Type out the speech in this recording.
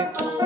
Thank okay. you.